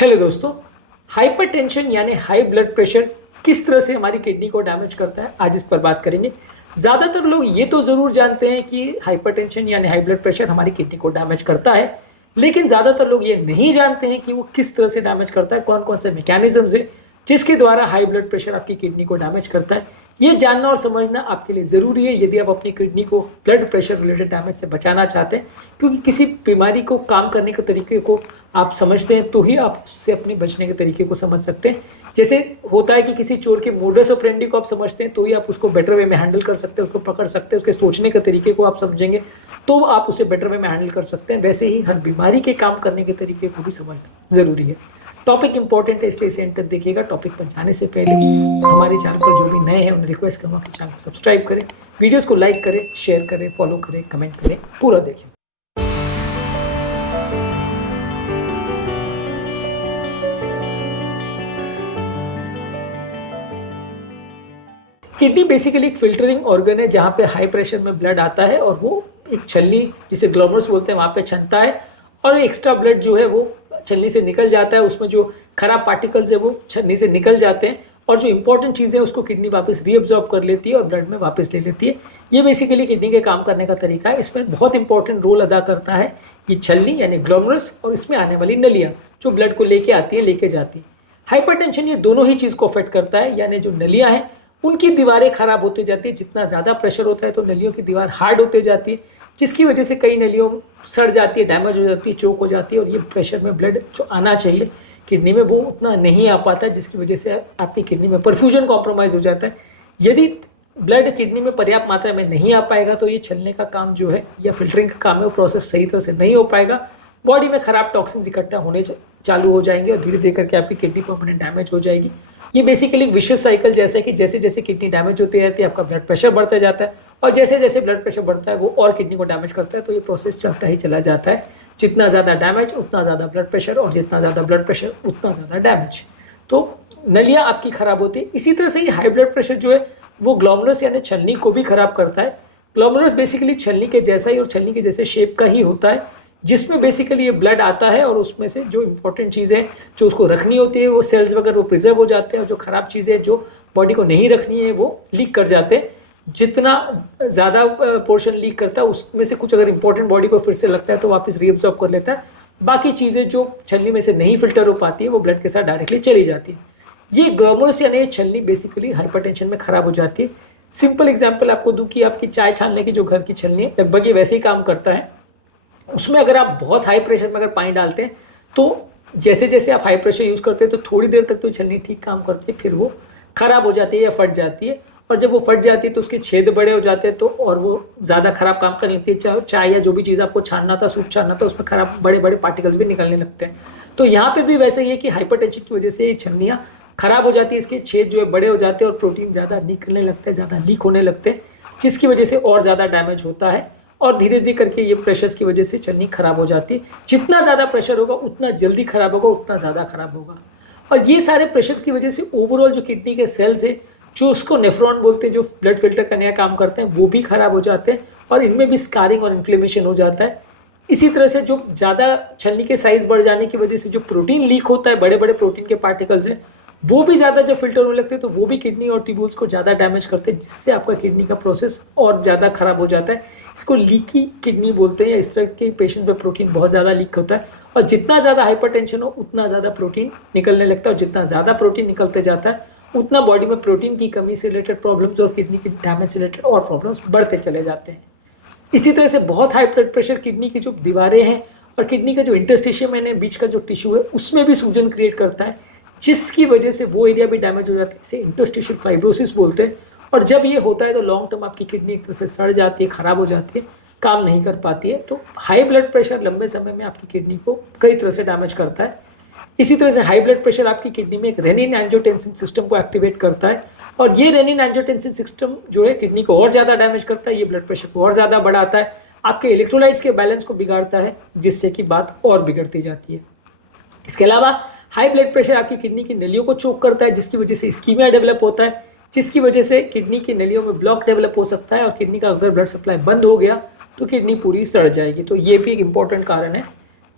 Hello दोस्तों, hypertension यानी high blood pressure किस तरह से हमारी किडनी को डैमेज करता है, आज इस पर बात करेंगे। ज़्यादातर लोग ये तो ज़रूर जानते हैं कि हाइपरटेंशन यानी हाई ब्लड प्रेशर हमारी किडनी को डैमेज करता है, लेकिन ज़्यादातर लोग ये नहीं जानते हैं कि वो किस तरह से डैमेज करता है, कौन कौन से मैकेनिज्म्स है जिसके द्वारा हाई ब्लड प्रेशर आपकी किडनी को डैमेज करता है। ये जानना और समझना आपके लिए ज़रूरी है यदि आप अपनी किडनी को ब्लड प्रेशर रिलेटेड डैमेज से बचाना चाहते हैं, क्योंकि किसी बीमारी को काम करने के तरीके को आप समझते हैं तो ही आप उससे अपने बचने के तरीके को समझ सकते हैं। जैसे होता है कि किसी चोर के मोडस ऑपरेंडी को आप समझते हैं तो ही आप उसको बेटर वे में हैंडल कर सकते हैं, उसको पकड़ सकते हैं, उसके सोचने के तरीके को आप समझेंगे तो आप उसे बेटर वे में हैंडल कर सकते हैं। वैसे ही हर बीमारी के काम करने के तरीके को भी समझना ज़रूरी है। टॉपिक इंपॉर्टेंट है, इसलिए इसे एंड तक देखिएगा। टॉपिक पर जाने से पहले हमारे चैनल पर जो भी नए हैं उन्हें रिक्वेस्ट करूँगा कि चैनल को सब्सक्राइब करें, वीडियोस को लाइक करें, शेयर करें, फॉलो करें, कमेंट करें, पूरा देखें। किडनी बेसिकली एक फिल्टरिंग ऑर्गन है जहाँ पे हाई प्रेशर में ब्लड आता है और वो एक छलनी जिसे ग्लोमर्स बोलते हैं वहाँ पे छनता है और एक्स्ट्रा ब्लड जो है वो छलनी से निकल जाता है। उसमें जो खराब पार्टिकल्स है वो छलनी से निकल जाते हैं और जो इंपॉर्टेंट चीज़ें हैं उसको किडनी वापस रीअब्जॉर्ब कर लेती है और ब्लड में वापस ले लेती है। ये बेसिकली किडनी के काम करने का तरीका है। इसमें बहुत इंपॉर्टेंट रोल अदा करता है ये छलनी यानी ग्लोमरस और इसमें आने वाली नलियाँ जो ब्लड को लेके आती है, लेके जाती है। हाइपरटेंशन ये दोनों ही चीज़ को अफेक्ट करता है, यानी जो नलियाँ हैं उनकी दीवारें खराब होती जाती है। जितना ज़्यादा प्रेशर होता है तो नलियों की दीवार हार्ड होती जाती है, जिसकी वजह से कई नलियों सड़ जाती है, डैमेज हो जाती है, चोक हो जाती है और ये प्रेशर में ब्लड जो आना चाहिए किडनी में वो उतना नहीं आ पाता, जिसकी वजह से आपकी किडनी में परफ्यूजन कॉम्प्रोमाइज़ हो जाता है। यदि ब्लड किडनी में पर्याप्त मात्रा में नहीं आ पाएगा तो ये छलने का काम जो है या फिल्टरिंग का काम है वो प्रोसेस सही तरह से नहीं हो पाएगा। बॉडी में खराब टॉक्सिन्स इकट्ठा होने चालू हो जाएंगे और धीरे धीरे करके आपकी किडनी परमानेंट डैमेज हो जाएगी। ये बेसिकली विशेष साइकिल जैसा है कि जैसे जैसे किडनी डैमेज होती रहती है आपका ब्लड प्रेशर बढ़ता जाता है और जैसे जैसे ब्लड प्रेशर बढ़ता है वो और किडनी को डैमेज करता है। तो ये प्रोसेस चलता ही चला जाता है। जितना ज़्यादा डैमेज उतना ज़्यादा ब्लड प्रेशर और जितना ज़्यादा ब्लड प्रेशर उतना ज़्यादा डैमेज। तो नलियाँ आपकी खराब होती है। इसी तरह से ही हाई ब्लड प्रेशर जो है वो ग्लोमरुलस यानी छलनी को भी खराब करता है। ग्लोमरुलस बेसिकली छलनी के जैसा ही और छलनी के जैसे शेप का ही होता है, जिसमें बेसिकली ये ब्लड आता है और उसमें से जो इंपॉर्टेंट चीज़ें जो उसको रखनी होती है वो सेल्स वगैरह वो प्रिजर्व हो जाते हैं और जो ख़राब चीज़ें जो बॉडी को नहीं रखनी है वो लीक कर जाते हैं। जितना ज़्यादा पोर्शन लीक करता है उसमें से कुछ अगर इंपॉर्टेंट बॉडी को फिर से लगता है तो वापस रीअब्सॉर्ब कर लेता है। बाकी चीज़ें जो छलनी में से नहीं फिल्टर हो पाती है वो ब्लड के साथ डायरेक्टली चली जाती है। ये ग्लोमरुलस यानी छलनी बेसिकली हाइपरटेंशन में ख़राब हो जाती है। सिंपल एग्जाम्पल आपको दूँ कि आपकी चाय छानने की जो घर की छलनी है लगभग ये वैसे ही काम करता है। उसमें अगर आप बहुत हाई प्रेशर में अगर पानी डालते हैं तो जैसे जैसे आप हाई प्रेशर यूज़ करते हैं तो थोड़ी देर तक तो छलनी ठीक काम करती है, फिर वो ख़राब हो जाती है या फट जाती है। और जब वो फट जाती है तो उसके छेद बड़े हो जाते हैं तो और वो ज़्यादा ख़राब काम कर लेती है। चाय या जो भी चीज़ आपको छानना था, सूप छानना था, उसमें ख़राब बड़े बड़े पार्टिकल्स भी निकलने लगते हैं। तो यहाँ पर भी वैसे ही है कि हाइपरटेंशन की वजह से ये छलनियाँ ख़राब हो जाती है, इसके छेद जो है बड़े हो जाते हैं और प्रोटीन ज़्यादा निकलने लगते हैं, ज़्यादा लीक होने लगते हैं, जिसकी वजह से और ज़्यादा डैमेज होता है और धीरे धीरे करके ये प्रेशर्स की वजह से छलनी खराब हो जाती है। जितना ज़्यादा प्रेशर होगा उतना जल्दी खराब होगा, उतना ज़्यादा खराब होगा। और ये सारे प्रेशर्स की वजह से ओवरऑल जो किडनी के सेल्स है जो उसको नेफ्रॉन बोलते हैं, जो ब्लड फिल्टर करने का काम करते हैं, वो भी खराब हो जाते हैं और इनमें भी स्कारिंग और इन्फ्लेमेशन हो जाता है। इसी तरह से जो ज़्यादा छलनी के साइज़ बढ़ जाने की वजह से जो प्रोटीन लीक होता है, बड़े बड़े प्रोटीन के पार्टिकल्स हैं, वो भी ज़्यादा जब फिल्टर होने लगते हैं तो वो भी किडनी और ट्यूब्यूल्स को ज़्यादा डैमेज करते हैं, जिससे आपका किडनी का प्रोसेस और ज़्यादा खराब हो जाता है। इसको लीकी किडनी बोलते हैं। इस तरह के पेशेंट में प्रोटीन बहुत ज़्यादा लीक होता है और जितना ज़्यादा हाइपरटेंशन हो उतना ज़्यादा प्रोटीन निकलने लगता है और जितना ज़्यादा प्रोटीन निकलते जाता है उतना बॉडी में प्रोटीन की कमी से रिलेटेड प्रॉब्लम्स और किडनी की डैमेज से रिलेटेड और प्रॉब्लम्स बढ़ते चले जाते हैं। इसी तरह से बहुत हाई ब्लड प्रेशर किडनी की जो दीवारें हैं और किडनी का जो इंटरस्टिशियम यानी बीच का जो टिश्यू है उसमें भी सूजन क्रिएट करता है, जिसकी वजह से वो एरिया भी डैमेज हो जाता है। इसे इंटरस्टिशियल फाइब्रोसिस बोलते हैं। और जब ये होता है तो लॉन्ग टर्म आपकी किडनी एक तरह से सड़ जाती है, ख़राब हो जाती है, काम नहीं कर पाती है। तो हाई ब्लड प्रेशर लंबे समय में आपकी किडनी को कई तरह से डैमेज करता है। इसी तरह से हाई ब्लड प्रेशर आपकी किडनी में एक रेनिन एंजियोटेंसिन सिस्टम को एक्टिवेट करता है और ये रेनिन एंजियोटेंसिन सिस्टम जो है किडनी को और ज़्यादा डैमेज करता है। ये ब्लड प्रेशर को और ज़्यादा बढ़ाता है, आपके इलेक्ट्रोलाइट्स के बैलेंस को बिगाड़ता है, जिससे कि बात और बिगड़ती जाती है। इसके अलावा हाई ब्लड प्रेशर आपकी किडनी की नलियों को चोक करता है, जिसकी वजह से इस्कीमिया डेवलप होता है, जिसकी वजह से किडनी की नलियों में ब्लॉक डेवलप हो सकता है और किडनी का अगर ब्लड सप्लाई बंद हो गया तो किडनी पूरी सड़ जाएगी। तो ये भी एक इम्पॉर्टेंट कारण है।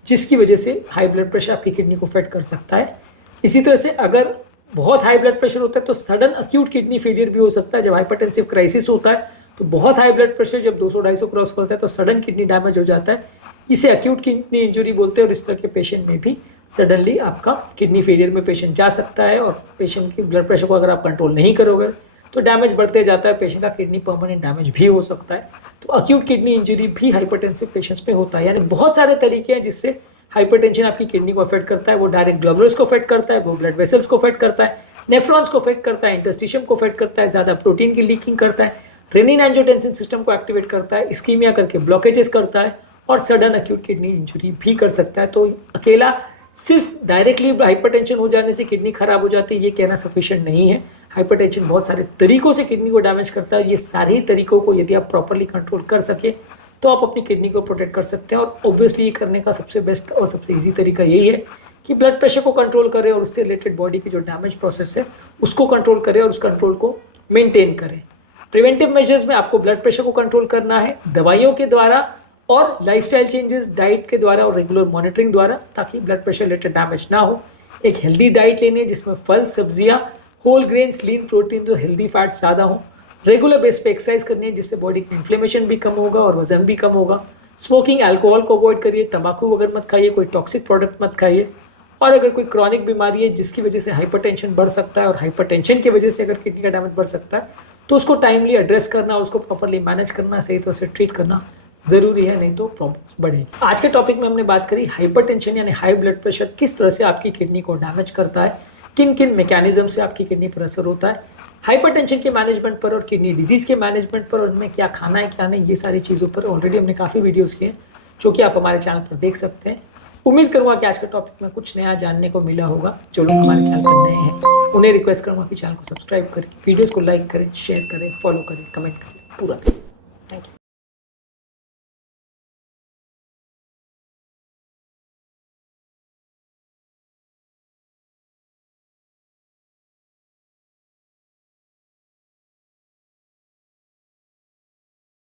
जिसकी वजह से हाई ब्लड प्रेशर आपकी किडनी को अफेक्ट कर सकता है। इसी तरह से अगर बहुत हाई ब्लड प्रेशर होता है तो सडन अक्यूट किडनी फेलियर भी हो सकता है। जब हाइपरटेंसिव क्राइसिस होता है तो बहुत हाई ब्लड प्रेशर जब 200-250 क्रॉस करता है तो सडन किडनी डैमेज हो जाता है, इसे अक्यूट किडनी इंजरी बोलते हैं। और इस तरह के पेशेंट में भी सडनली आपका किडनी फेलियर में पेशेंट जा सकता है, और पेशेंट की ब्लड प्रेशर को अगर आप कंट्रोल नहीं करोगे तो डैमेज बढ़ते जाता है, पेशेंट का किडनी परमानेंट डैमेज भी हो सकता है। तो अक्यूट किडनी इंजरी भी हाइपरटेंसिव पेशेंट्स में होता है। यानी बहुत सारे तरीके हैं जिससे हाइपरटेंशन आपकी किडनी को अफेक्ट करता है। वो डायरेक्ट ग्लोमेरुलस को अफेक्ट करता है, वो ब्लड वेसल्स को अफेक्ट करता है, नेफ्रॉन्स को अफेक्ट करता है, इंटरस्टिशियम को अफेक्ट करता है, ज़्यादा प्रोटीन की लीकिंग करता है, रेनिन एंजियोटेंसिन सिस्टम को एक्टिवेट करता है, इस्कीमिया करके ब्लॉकेजेस करता है, और सडन अक्यूट किडनी इंजरी भी कर सकता है। तो अकेला सिर्फ डायरेक्टली हाइपरटेंशन हो जाने से किडनी खराब हो जाती है ये कहना सफिशिएंट नहीं है। हाइपरटेंशन बहुत सारे तरीकों से किडनी को डैमेज करता है। ये सारे तरीकों को यदि आप प्रॉपरली कंट्रोल कर सके तो आप अपनी किडनी को प्रोटेक्ट कर सकते हैं। और ऑब्वियसली ये करने का सबसे बेस्ट और सबसे ईजी तरीका यही है कि ब्लड प्रेशर को कंट्रोल करें और उससे रिलेटेड बॉडी की जो डैमेज प्रोसेस है उसको कंट्रोल करें और उस कंट्रोल को मेंटेन करें। प्रिवेंटिव मेजर्स में आपको ब्लड प्रेशर को कंट्रोल करना है दवाइयों के द्वारा और लाइफस्टाइल चेंजेस, डाइट के द्वारा और रेगुलर मॉनिटरिंग द्वारा, ताकि ब्लड प्रेशर रिलेटेड डैमेज ना हो। एक हेल्दी डाइट लेनी है जिसमें फल, सब्जियां, होल ग्रेन्स, लीन प्रोटीन और हेल्दी फैट्स ज़्यादा हो। रेगुलर बेस पे एक्सरसाइज करनी है जिससे बॉडी का इन्फ्लेमेशन भी कम होगा और वजन भी कम होगा। स्मोकिंग, अल्कोहल को अवॉइड करिए, तंबाकू वगैरह मत खाइए, कोई टॉक्सिक प्रोडक्ट मत खाइए। और अगर कोई क्रॉनिक बीमारी है जिसकी वजह से हाइपरटेंशन बढ़ सकता है और हाइपरटेंशन की वजह से अगर किडनी का डैमेज बढ़ सकता है तो उसको टाइमली एड्रेस करना और उसको प्रॉपरली मैनेज करना, सही तरह से ट्रीट करना ज़रूरी है, नहीं तो प्रॉब्लम्स बढ़ेगी। आज के टॉपिक में हमने बात करी हाइपरटेंशन यानी हाई ब्लड प्रेशर किस तरह से आपकी किडनी को डैमेज करता है, किन किन मैकेनिज्म से आपकी किडनी पर असर होता है, हाइपरटेंशन के मैनेजमेंट पर और किडनी डिजीज़ के मैनेजमेंट पर, और उनमें क्या खाना है क्या नहीं, ये सारी चीज़ों पर ऑलरेडी हमने काफ़ी वीडियोज़ किए हैं जो कि आप हमारे चैनल पर देख सकते हैं। उम्मीद करूँगा कि आज के टॉपिक में कुछ नया जानने को मिला होगा। जो लोग हमारे चैनल पर नए हैं उन्हें रिक्वेस्ट करूँगा कि चैनल को सब्सक्राइब करें, वीडियोज़ को लाइक करें, शेयर करें, फॉलो करें, कमेंट करें, पूरा करें। Thank you.